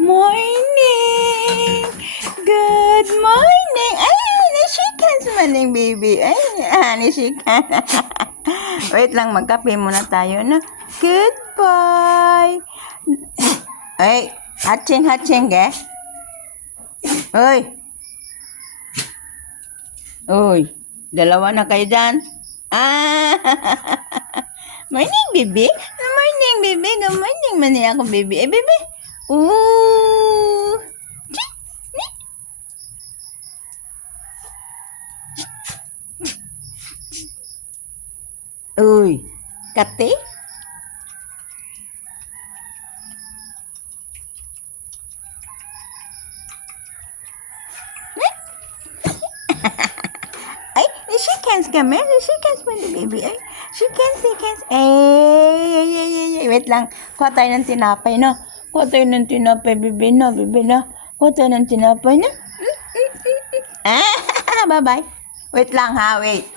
Morning! Good morning! Ay, na-shake hands man yung baby. Ay, na-shake hands. Wait lang, magkape muna tayo, no? Good boy! Ay, hatching, eh? Uy! Uy, dalawa na kayo dyan. Ah! Morning, baby. Morning, baby. Good morning, mani ako, baby. Eh, baby. Ooh. Uy, kate? Ay, shake hands kami. Shake hands mo ni baby. Ay, shake hands. Ay. Wait lang. Kuha tayo ng tinapay, no? Kuha tayo ng tinapay, baby, no? Kuha tayo ng tinapay, no? Ah, bye-bye. Wait lang, ha? Wait.